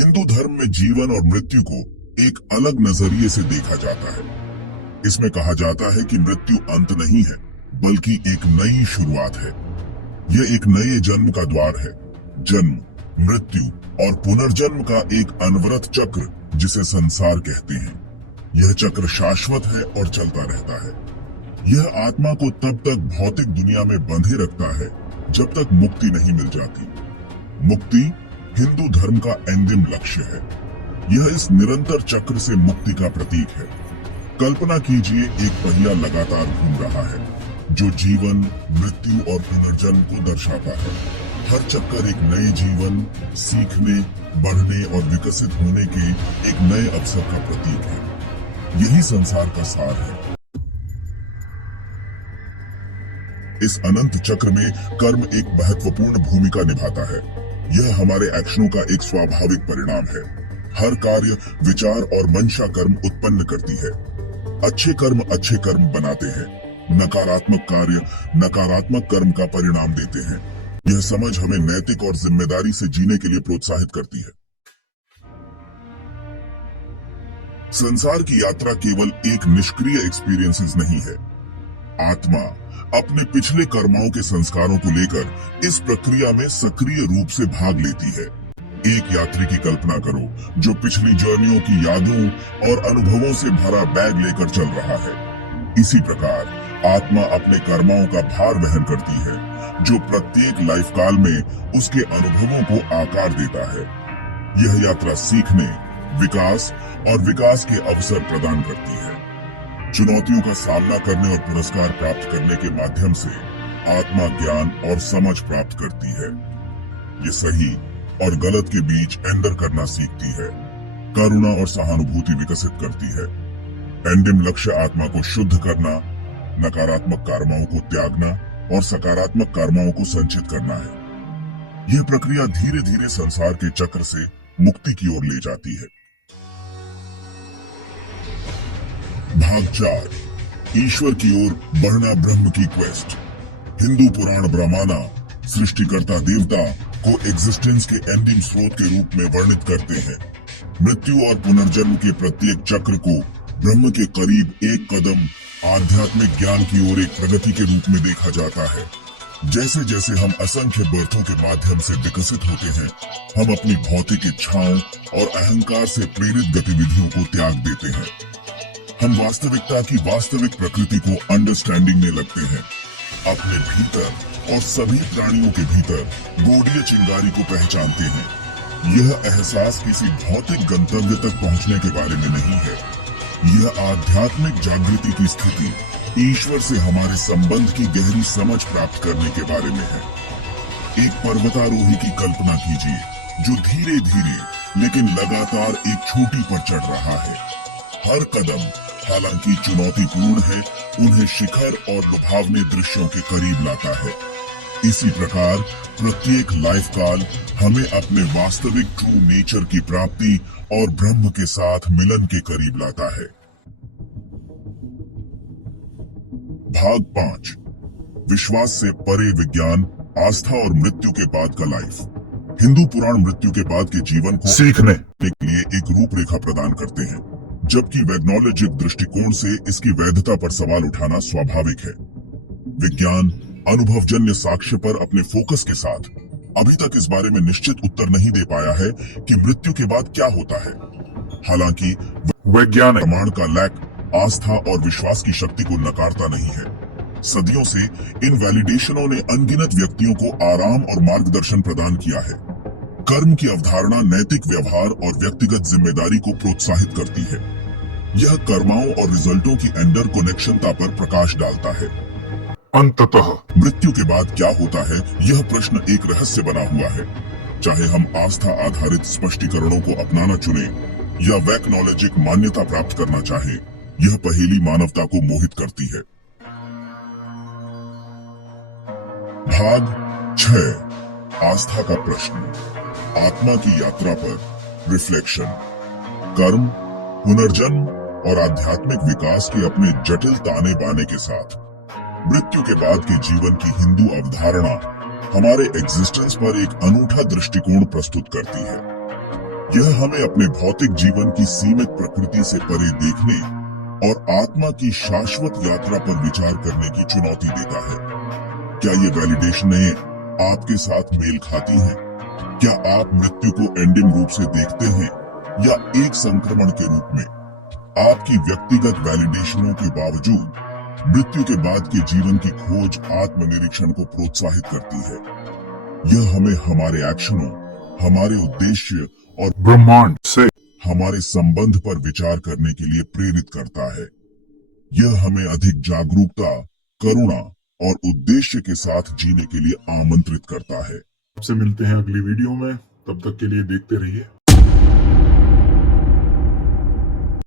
हिंदू धर्म में जीवन और मृत्यु को एक अलग नजरिए से देखा जाता है। इसमें कहा जाता है कि मृत्यु अंत नहीं है, बल्कि एक नई शुरुआत है। यह एक नए जन्म का द्वार है। जन्म, मृत्यु और पुनर्जन्म का एक अनवरत चक्र जिसे संसार कहते हैं। यह चक्र शाश्वत है और चलता रहता है। यह आत्मा को तब तक भौतिक दुनिया में बंधे रखता है जब तक मुक्ति नहीं मिल जाती। मुक्ति हिंदू धर्म का अंतिम लक्ष्य है। यह इस निरंतर चक्र से मुक्ति का प्रतीक है। कल्पना कीजिए, एक पहिया लगातार घूम रहा है जो जीवन, मृत्यु और पुनर्जन्म को दर्शाता है। हर चक्कर एक नए जीवन, सीखने, बढ़ने और विकसित होने के एक नए अवसर का प्रतीक है। यही संसार का सार है। इस अनंत चक्र में कर्म एक महत्वपूर्ण भूमिका निभाता है। यह हमारे एक्शनों का एक स्वाभाविक परिणाम है। हर कार्य विचार और मंशा कर्म उत्पन्न करती है। अच्छे कर्म बनाते हैं। नकारात्मक कार्य नकारात्मक कर्म का परिणाम देते हैं। यह समझ हमें नैतिक और जिम्मेदारी से जीने के लिए प्रोत्साहित करती है। संसार की यात्रा केवल एक निष्क्रिय एक्सपीरियंसेस नहीं है। आत्मा अपने पिछले कर्मों के संस्कारों को लेकर इस प्रक्रिया में सक्रिय रूप से भाग लेती है। एक यात्री की कल्पना करो जो पिछली जर्नियों की यादों और अनुभवों से भरा बैग लेकर चल रहा है। इसी प्रकार आत्मा अपने कर्मों का भार वहन करती है, जो प्रत्येक लाइफ काल में उसके अनुभवों को आकार देता है। यह यात्रा सीखने, विकास और विकास के अवसर प्रदान करती है। चुनौतियों का सामना करने और पुरस्कार प्राप्त करने के माध्यम से आत्मा ज्ञान और समझ प्राप्त करती है। ये सही और गलत के बीच अंतर करना सीखती है। करुणा और सहानुभूति विकसित करती है। अंतिम लक्ष्य आत्मा को शुद्ध करना, नकारात्मक कर्मों को त्यागना और सकारात्मक कर्मों को संचित करना है। यह प्रक्रिया धीरे धीरे संसार के चक्र से मुक्ति की ओर ले जाती है। भाग 4, ईश्वर की ओर बढ़ना, ब्रह्म की क्वेस्ट। हिंदू पुराण ब्रह्माना सृष्टिकर्ता देवता को एग्जिस्टेंस के अंतिम स्रोत के रूप में वर्णित करते हैं। मृत्यु और पुनर्जन्म के प्रत्येक चक्र को ब्रह्म के करीब एक कदम आध्यात्मिक ज्ञान की ओर एक प्रगति के रूप में देखा जाता है। जैसे जैसे हम असंख्य बर्थों के माध्यम से विकसित होते हैं, हम अपनी भौतिक इच्छाओं और अहंकार से प्रेरित गतिविधियों को त्याग देते हैं। हम वास्तविकता की वास्तविक प्रकृति को अंडरस्टैंडिंग में लगते हैं। अपने भीतर और सभी प्राणियों के भीतर गोडीय चिंगारी को पहचानते हैं। यह एहसास किसी भौतिक गंतव्य तक पहुंचने के बारे में नहीं है। यह आध्यात्मिक जागृति की स्थिति, ईश्वर से हमारे संबंध की गहरी समझ प्राप्त करने के बारे में है। एक पर्वतारोही की कल्पना कीजिए जो धीरे धीरे लेकिन लगातार एक चोटी पर चढ़ रहा है। हर कदम, हालांकि चुनौतीपूर्ण है, उन्हें शिखर और लुभावने दृश्यों के करीब लाता है। इसी प्रकार प्रत्येक लाइफ काल हमें अपने वास्तविक ट्रू नेचर की प्राप्ति और ब्रह्म के साथ मिलन के करीब लाता है। भाग 5, विश्वास से परे विज्ञान, आस्था और मृत्यु के बाद का लाइफ। हिंदू पुराण मृत्यु के बाद के जीवन को सीखने के लिए एक रूपरेखा प्रदान करते हैं, जबकि वैज्ञानिक दृष्टिकोण से इसकी वैधता पर सवाल उठाना स्वाभाविक है। विज्ञान अनुभवजन्य साक्ष्य पर अपने फोकस के साथ अभी तक इस बारे में निश्चित उत्तर नहीं दे पाया है कि मृत्यु के बाद क्या होता है। हालांकि वैज्ञानिक प्रमाण का लैक आस्था और विश्वास की शक्ति को नकारता नहीं है। सदियों से इन वैलिडेशनों ने अनगिनत व्यक्तियों को आराम और मार्गदर्शन प्रदान किया है। कर्म की अवधारणा नैतिक व्यवहार और व्यक्तिगत जिम्मेदारी को प्रोत्साहित करती है। यह कर्माओं और रिजल्टों की अंडर कनेक्शनता पर प्रकाश डालता है। अंततः मृत्यु के बाद क्या होता है, यह प्रश्न एक रहस्य बना हुआ है। चाहे हम आस्था आधारित स्पष्टीकरणों को अपनाना चुने या वैज्ञानिक मान्यता प्राप्त करना चाहे, यह पहेली मानवता को मोहित करती है। भाग 6, आस्था का प्रश्न, आत्मा की यात्रा पर रिफ्लेक्शन। कर्म, पुनर्जन्म और आध्यात्मिक विकास के अपने जटिल ताने बाने के साथ मृत्यु के बाद के जीवन की हिंदू अवधारणा हमारे एग्जिस्टेंस पर एक अनूठा दृष्टिकोण प्रस्तुत करती है। यह हमें अपने भौतिक जीवन की सीमित प्रकृति से परे देखने और आत्मा की शाश्वत यात्रा पर विचार करने की चुनौती देता है। क्या ये वैलिडेशनें आपके साथ मेल खाती हैं? क्या आप मृत्यु को एंडिंग रूप से देखते हैं या एक संक्रमण के रूप में? आपकी व्यक्तिगत वैलिडेशनों के बावजूद मृत्यु के बाद के जीवन की खोज आत्मनिरीक्षण को प्रोत्साहित करती है। यह हमें हमारे एक्शनों, हमारे उद्देश्य और ब्रह्मांड से हमारे संबंध पर विचार करने के लिए प्रेरित करता है। यह हमें अधिक जागरूकता, करुणा और उद्देश्य के साथ जीने के लिए आमंत्रित करता है। आपसे मिलते हैं अगली वीडियो में, तब तक के लिए देखते रहिए